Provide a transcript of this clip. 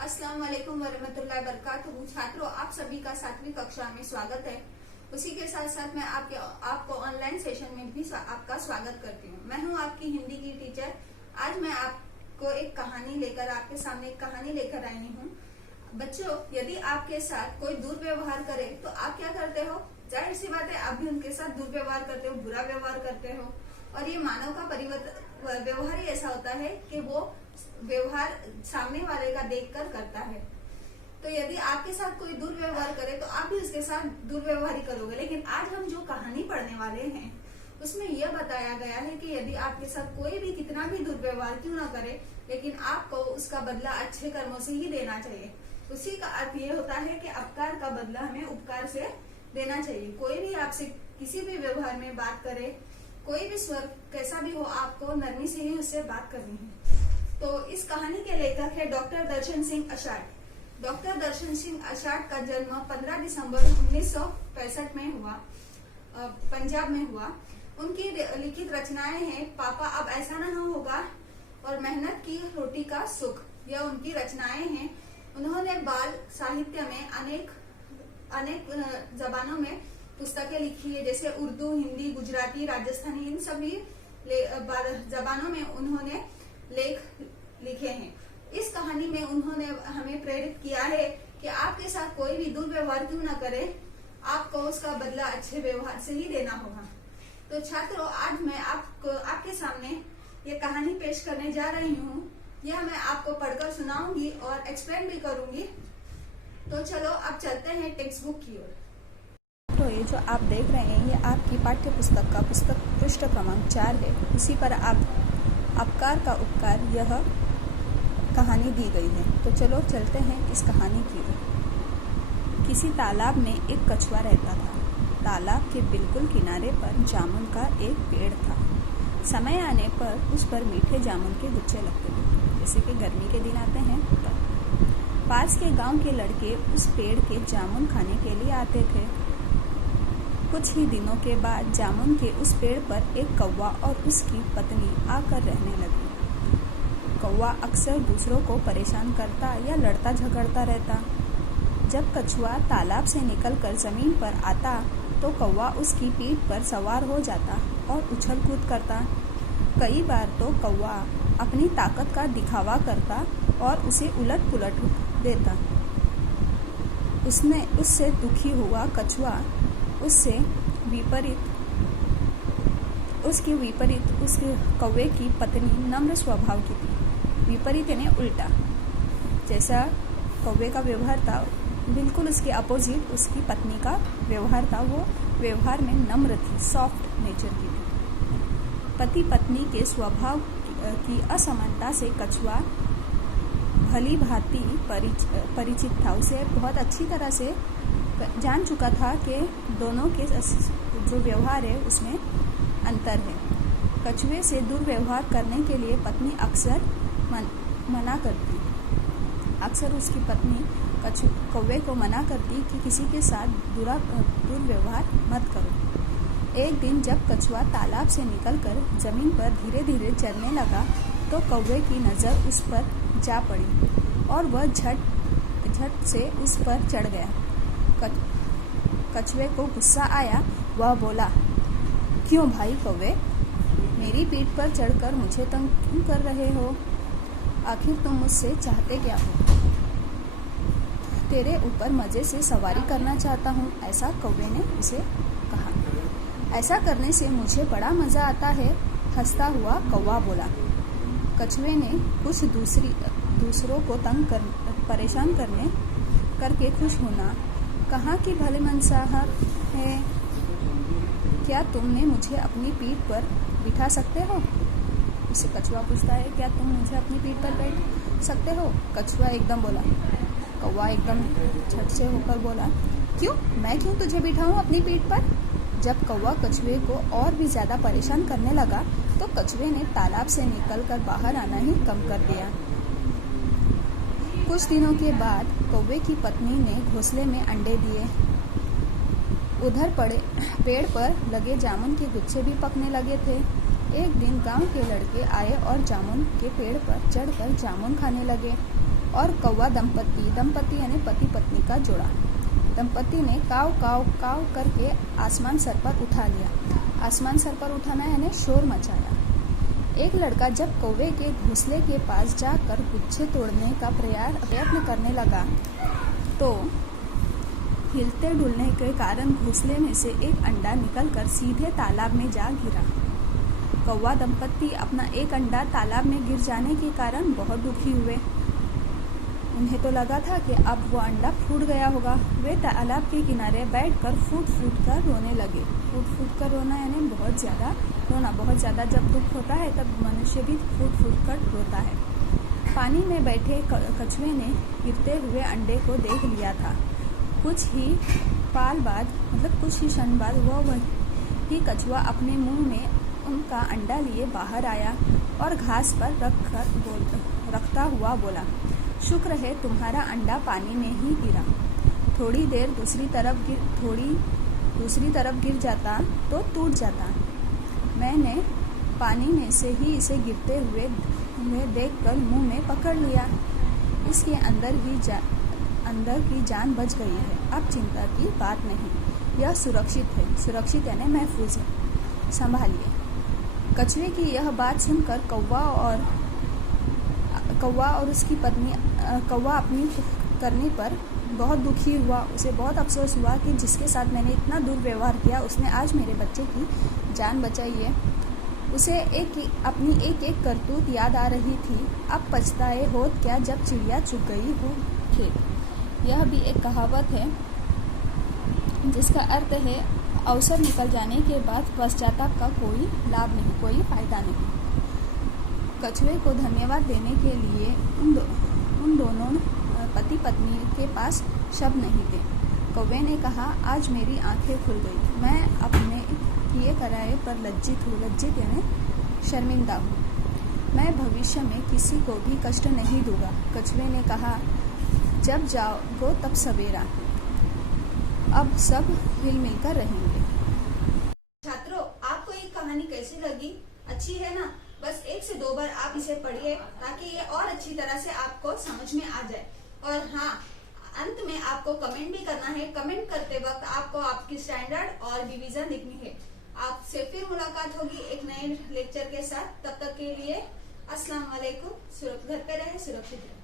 अस्सलाम वालेकुम वरहमतुल्लाहि वबरकातुहू। छात्रों, आप सभी का 7वीं कक्षा में स्वागत है। उसी के साथ साथ मैं आपको ऑनलाइन सेशन में भी आपका स्वागत करती हूँ। मैं हूँ आपकी हिंदी की टीचर। आज मैं आपको एक कहानी लेकर आपके सामने एक कहानी लेकर आई हूँ। बच्चों, यदि आपके साथ कोई दुर्व्यवहार करे तो आप क्या करते हो? जाहिर सी बात है, आप भी उनके साथ दुर्व्यवहार करते हो, बुरा व्यवहार करते हो। और ये मानव का व्यवहार ही ऐसा होता है कि वो व्यवहार सामने वाले का देखकर करता है। तो यदि आपके साथ कोई दुर्व्यवहार करे तो आप भी उसके साथ दुर्व्यवहार ही करोगे। लेकिन आज हम जो कहानी पढ़ने वाले हैं उसमें यह बताया गया है कि यदि आपके साथ कोई भी कितना भी दुर्व्यवहार क्यों ना करे, लेकिन आपको उसका बदला अच्छे कर्मों से ही देना चाहिए। उसी का अर्थ ये होता है कि अपकार का बदला हमें उपकार से देना चाहिए। कोई भी आपसे किसी भी व्यवहार में बात करे, कोई भी स्वर कैसा भी हो, आपको नरमी से ही उससे बात करनी है। तो इस कहानी के लेखक है डॉक्टर दर्शन सिंह अषाढ़। डॉक्टर दर्शन सिंह अषाढ़ का जन्म 15 दिसंबर 1965 में हुआ, पंजाब में हुआ। उनकी लिखित रचनाएं हैं पापा अब ऐसा न होगा और मेहनत की रोटी का सुख, यह उनकी रचनाएं हैं। उन्होंने बाल साहित्य में अनेक जबानों में पुस्तकें लिखी है, जैसे उर्दू, हिंदी, गुजराती, राजस्थानी, इन सभी जबानों में उन्होंने लेख लिखे हैं। इस कहानी में उन्होंने हमें प्रेरित किया है कि आपके साथ कोई भी दुर्व्यवहार क्यों न करे, आपको उसका बदला अच्छे व्यवहार से ही देना होगा। तो छात्रों, आज मैं आपके सामने ये कहानी पेश करने जा रही हूँ। यह मैं आपको पढ़कर सुनाऊंगी और एक्सप्लेन भी करूंगी। तो चलो अब चलते हैं टेक्स्ट बुक की ओर। तो ये जो आप देख रहे हैं ये आपकी पाठ्य पुस्तक का पृष्ठ क्रमांक 4 है। इसी पर अपकार का उपकार यह कहानी दी गई है। तो चलो चलते हैं इस कहानी की ओर। किसी तालाब में एक कछुआ रहता था। तालाब के बिल्कुल किनारे पर जामुन का एक पेड़ था। समय आने पर उस पर मीठे जामुन के गुच्छे लगते थे, जैसे कि गर्मी के दिन आते हैं तब। पास के गांव के लड़के उस पेड़ के जामुन खाने के लिए आते थे। कुछ ही दिनों के बाद जामुन के उस पेड़ पर एक कौवा और उसकी पत्नी आकर रहने लगी। कौवा अक्सर दूसरों को परेशान करता या लड़ता झगड़ता रहता। जब कछुआ तालाब से निकलकर जमीन पर आता तो कौवा उसकी पीठ पर सवार हो जाता और उछल कूद करता। कई बार तो कौवा अपनी ताकत का दिखावा करता और उसे उलट पुलट देता। उससे दुखी हुआ कछुआ उसके विपरीत उसके कौवे की पत्नी नम्र स्वभाव की थी। विपरीत यानी उल्टा, जैसा कौवे का व्यवहार था बिल्कुल उसके अपोजिट उसकी पत्नी का व्यवहार था। वो व्यवहार में नम्र थी, सॉफ्ट नेचर की थी। पति पत्नी के स्वभाव की असमानता से कछुआ भली भांति परिचित था। उसे बहुत अच्छी तरह से जान चुका था कि दोनों के जो व्यवहार है उसमें अंतर है। कछुए से दुर्व्यवहार करने के लिए पत्नी अक्सर मना करती। अक्सर उसकी पत्नी कौवे को मना करती कि किसी के साथ दुर्व्यवहार मत करो। एक दिन जब कछुआ तालाब से निकलकर जमीन पर धीरे धीरे चलने लगा तो कौवे की नज़र उस पर जा पड़ी और वह झट से उस पर चढ़ गया। कछुए को गुस्सा आया। वह बोला, क्यों भाई कौवे, मेरी पीठ पर चढ़कर मुझे तंग क्यों कर रहे हो? आखिर तुम मुझसे चाहते क्या हो? तेरे ऊपर मजे से सवारी करना चाहता हूँ, ऐसा कौवे ने उसे कहा। ऐसा करने से मुझे बड़ा मजा आता है, हंसता हुआ कौवा बोला। कछुए ने कुछ दूसरों को परेशान करके खुश होना कहाँ की भले मनसाह है। क्या तुमने मुझे अपनी पीठ पर बिठा सकते हो? उसे कछुआ पूछता है, क्या तुम मुझे अपनी पीठ पर बैठ सकते हो? कछुआ एकदम बोला। कौवा एकदम झट से होकर बोला, क्यों, मैं क्यों तुझे बिठाऊं अपनी पीठ पर? जब कौवा कछुए को और भी ज्यादा परेशान करने लगा तो कछुए ने तालाब से निकलकर बाहर आना ही कम कर दिया। कुछ दिनों के बाद कौवे की पत्नी ने घोंसले में अंडे दिए। उधर पेड़ पर लगे जामुन के गुच्छे भी पकने लगे थे। एक दिन गांव के लड़के आए और जामुन के पेड़ पर चढ़कर जामुन खाने लगे। और कौवा दंपति यानी पति पत्नी का जोड़ा। दंपति ने काव काव काव करके आसमान सर पर उठा लिया। आसमान सर पर उठाना यानी शोर मचाया। एक लड़का जब कौवे के घोंसले के पास जाकर गुच्छे तोड़ने का प्रयत्न करने लगा तो हिलते डुलने के कारण घोंसले में से एक अंडा निकलकर सीधे तालाब में जा गिरा। कौवा दंपति अपना एक अंडा तालाब में गिर जाने के कारण बहुत दुखी हुए। उन्हें तो लगा था कि अब वो अंडा फूट गया होगा। वे तालाब के किनारे बैठकर फूट फूट कर रोने लगे। फूट फूट कर रोना यानी बहुत ज़्यादा रोना। बहुत ज़्यादा जब दुख होता है तब मनुष्य भी फूट फूट कर रोता है। पानी में बैठे कछुए ने गिरते हुए अंडे को देख लिया था। कुछ ही क्षण बाद वही कछुआ अपने मुंह में उनका अंडा लिए बाहर आया और घास पर रखता हुआ बोला, शुक्र है तुम्हारा अंडा पानी में ही गिरा। थोड़ी देर दूसरी तरफ गिर जाता तो टूट जाता। मैंने पानी में से ही इसे गिरते हुए देखकर मुंह में पकड़ लिया। इसके अंदर की जान बच गई है। अब चिंता की बात नहीं, यह सुरक्षित है। सुरक्षित यानी महफूज है, संभालिए। कछुए की यह बात सुनकर कौवा और उसकी पत्नी कौवा अपनी करने पर बहुत दुखी हुआ। उसे बहुत अफसोस हुआ कि जिसके साथ मैंने इतना दुर्व्यवहार किया उसने आज मेरे बच्चे की जान बचाई है। उसे अपनी एक एक करतूत याद आ रही थी। अब पछताए होत क्या जब चिड़िया चुग गई हो खेत। यह भी एक कहावत है जिसका अर्थ है अवसर निकल जाने के बाद पश्चाताप का कोई लाभ नहीं, कोई फायदा नहीं। कछुए को धन्यवाद देने के लिए उन दोनों पति पत्नी के पास शब्द नहीं थे। कौवे ने कहा, आज मेरी आंखें खुल गई। मैं अपने किए कराए पर लज्जित हूँ। लज्जित यानी शर्मिंदा हूँ। मैं भविष्य में किसी को भी कष्ट नहीं दूंगा। कछुए ने कहा, जब जाओगे तब सवेरा। अब सब हिल मिलकर रहेंगे। छात्रों, आपको ये कहानी कैसी लगी? अच्छी है ना? बस 1 से 2 बार आप इसे पढ़िए ताकि ये और अच्छी तरह से आपको समझ में आ जाए। और हाँ, अंत में आपको कमेंट भी करना है। कमेंट करते वक्त आपको आपकी स्टैंडर्ड और डिवीजन लिखनी है। आपसे फिर मुलाकात होगी एक नए लेक्चर के साथ। तब तक के लिए अस्सलाम वालेकुम। घर पे रहे, सुरक्षित रहे।